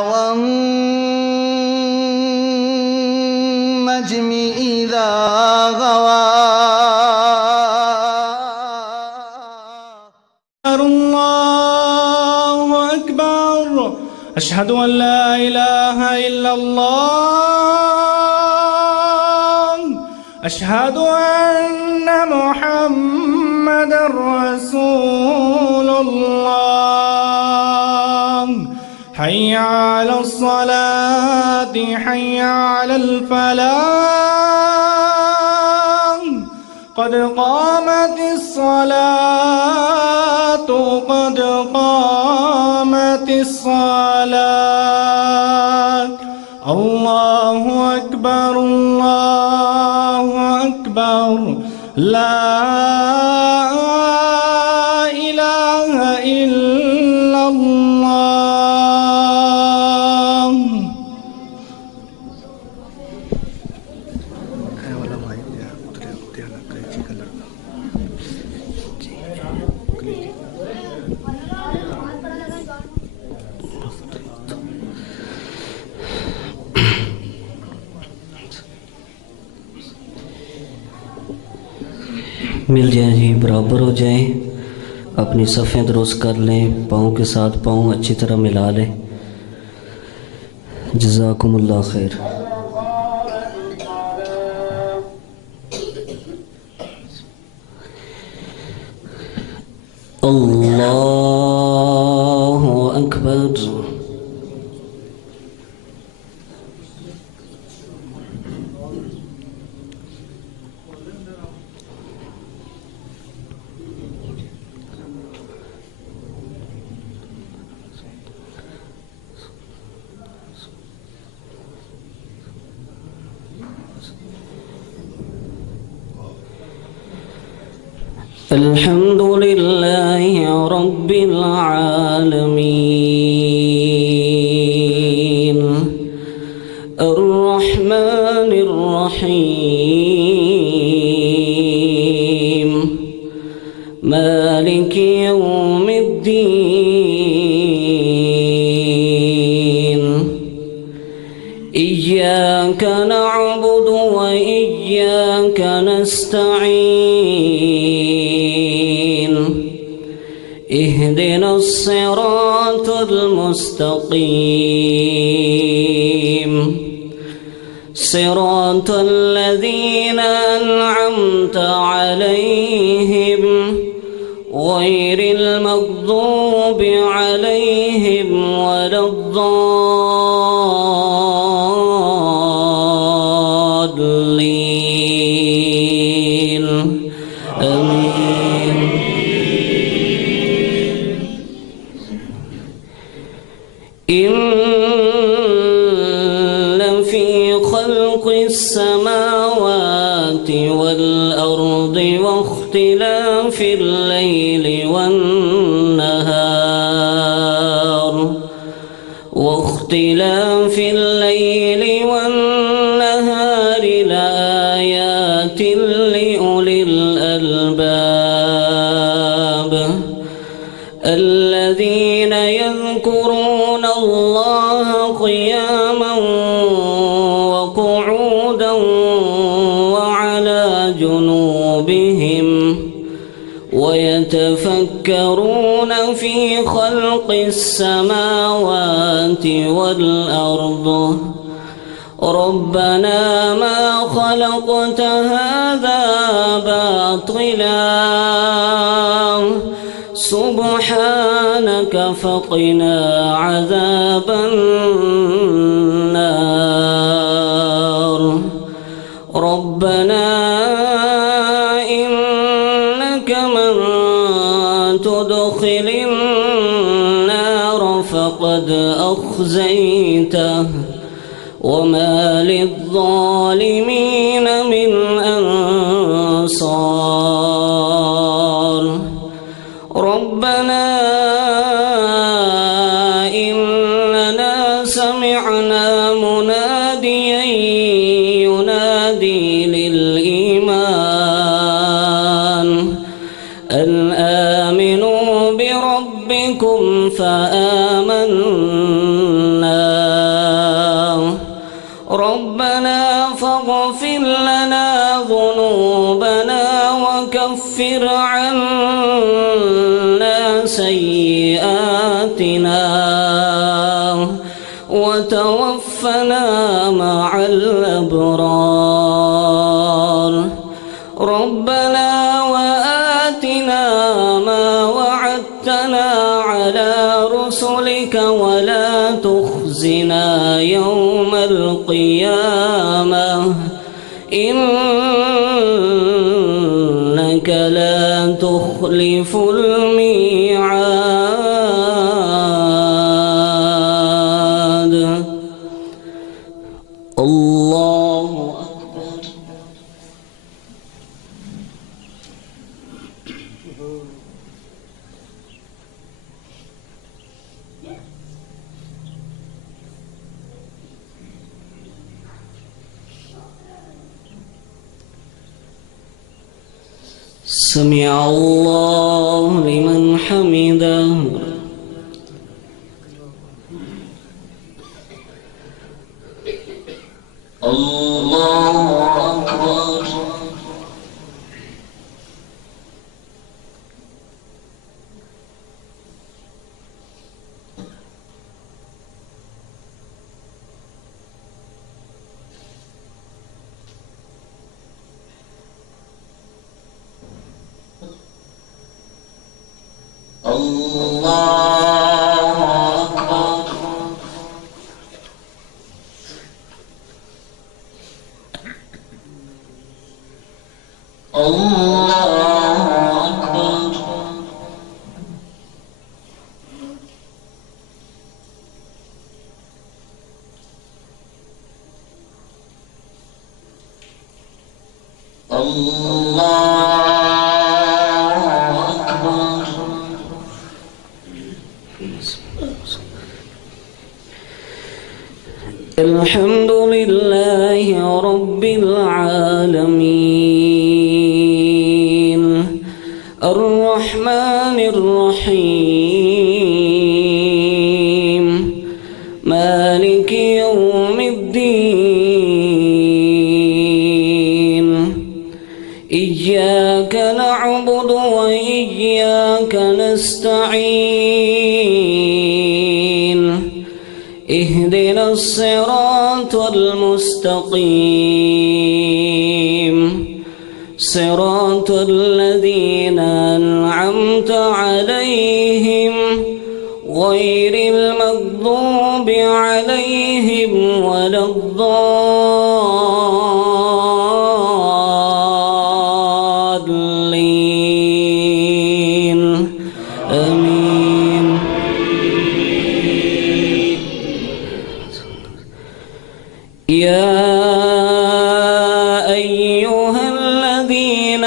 والنجم إذا غوى. الله أكبر. أشهد أن لا إله إلا الله. أشهد أن محمدا رسول الله. حي على الصلاة حي على الفلاح. قد قامت الصلاة قد قامت الصلاة. الله أكبر الله أكبر. لا إله إلا الله. मिल जाए जी, बराबर हो जाए। अपनी सफ़ें दुरुस्त कर लें, पाँव के साथ पाँव अच्छी तरह मिला लें। जज़ाकुमुल्लाह खैर। अल्लाहु अकबर। अल्हम्दुलिल्लाहि रब्बिल आलमीन अर्रहमानिर रहीम मालिकि यौमिद्दीन इय्याका नअबुदु व इय्याका नस्तईन इहदिना सिरातल मुस्तकीम सिरातल लज़ीना अनअमता अलैहिम गैरिल मग़ज़ूबि अलैहिम वलद्दाल्लीन। आमीन। इन्न फी खल्क़िस समावाति वल अर्दि वख्तिलाफिल लैलि वन्नहार लआयातिन लिउलिल अलबाब الذين يذكرون الله قياما وقعودا وعلى جنوبهم ويتفكرون في خلق السماوات والأرض ربنا ما خلقت هذا باطلا سبحانك فقنا عذاب النار. ربنا إنك من تدخل النار فقد أخزيته وما للظالمين من أنصار. ربنا إننا سمعنا مناديا ينادي للإيمان أن آمنوا بربكم فآمنا وتوفنا مع الأبرار. ربنا وآتنا ما وعدتنا على رسلك ولا تخزنا يوم القيامة إنك لا تخلف الميعاد. الله أكبر. سمع الله لمن حمده. الله أكبر. الحمد لله رب العالمين الرحمن الرحيم مالك يوم الدين إياك نعبد وإياك نستعين اهدنا الصراط المستقيم صراط الذين أنعمت عليهم غير المغضوب عليهم ولا الضالين آمين. يا أيها الذين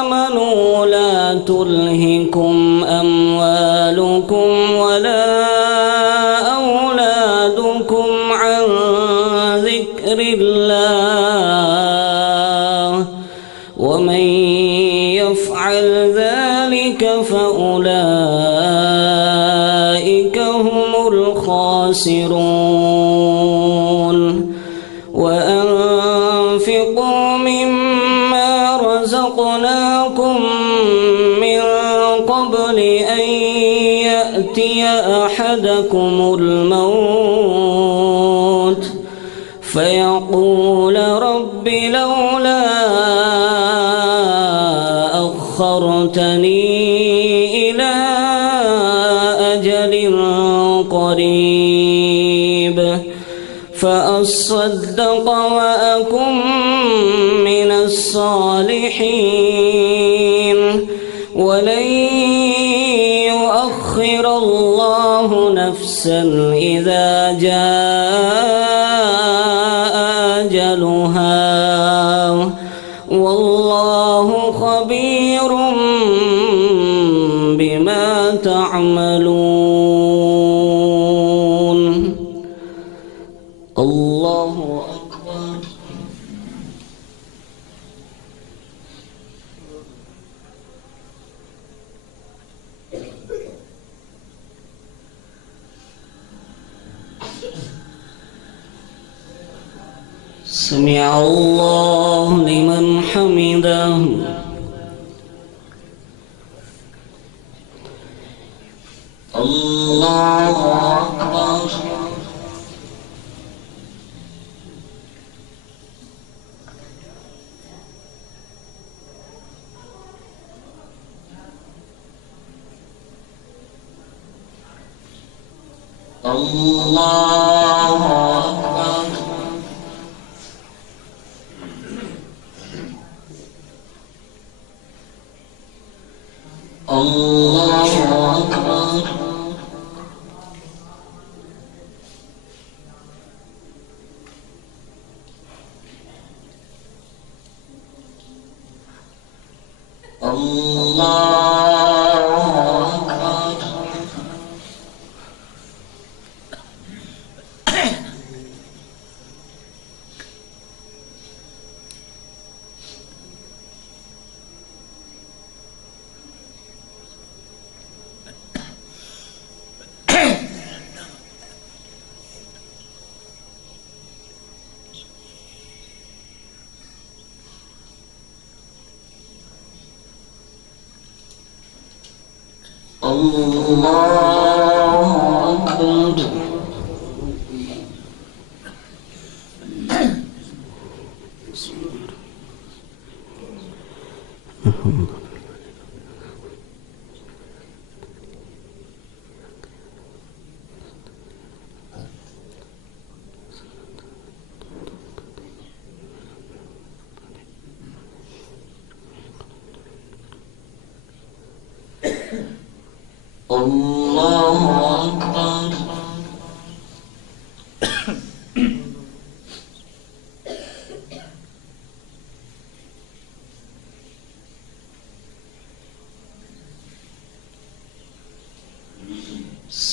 آمنوا لا تلهكم أموالكم ولا أولادكم عن ذكر الله ومن يفعل ذلك فأولئك هم الخاسرون. وأنفقوا مما رزقناكم من قبل أن يأتي أحدكم الموت فيقول رب لولا أخرتني إلى أجل قريب فأصدق وأكن من الصالحين ولن يؤخر الله نفسا إذا جاء أجلها والله خبير بما تعملون. الله أكبر. سمع الله لمن حمده. الله أكبر.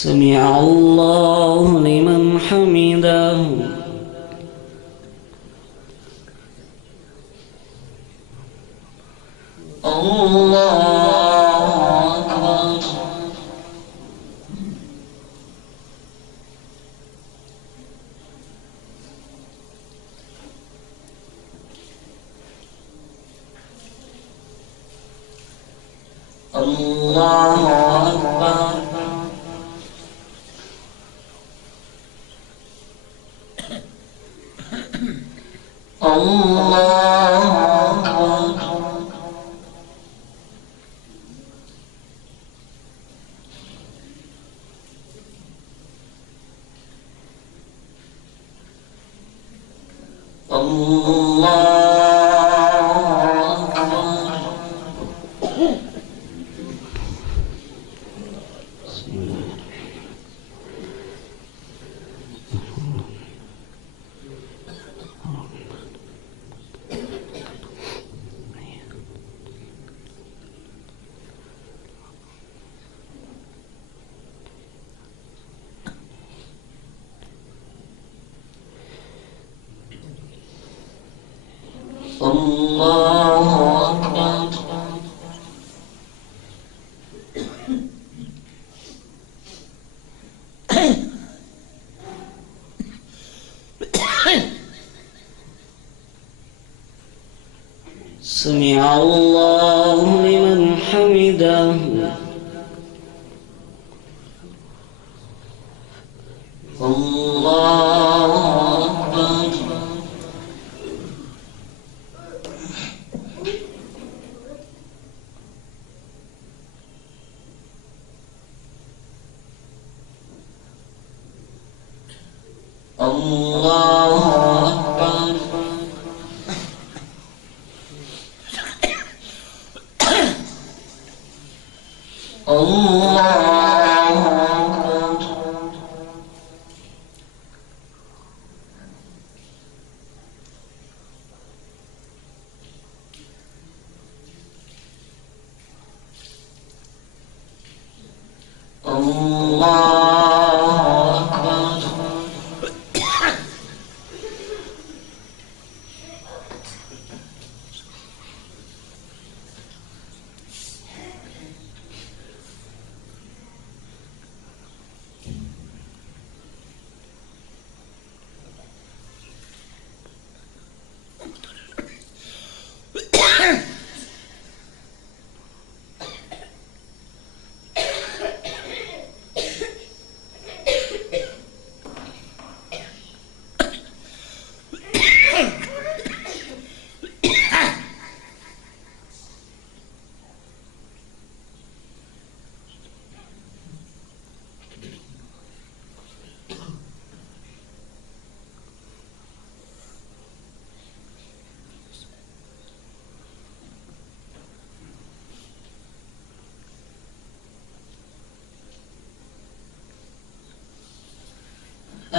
سمع الله لمن حمده. سمع الله لمن حمده.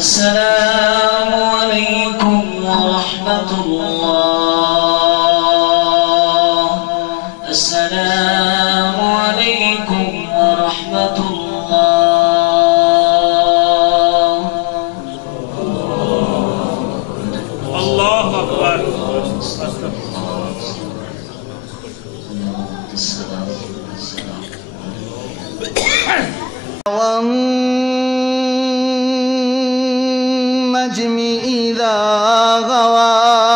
السلام عليكم ورحمة الله. السلام والنجم إذا غوى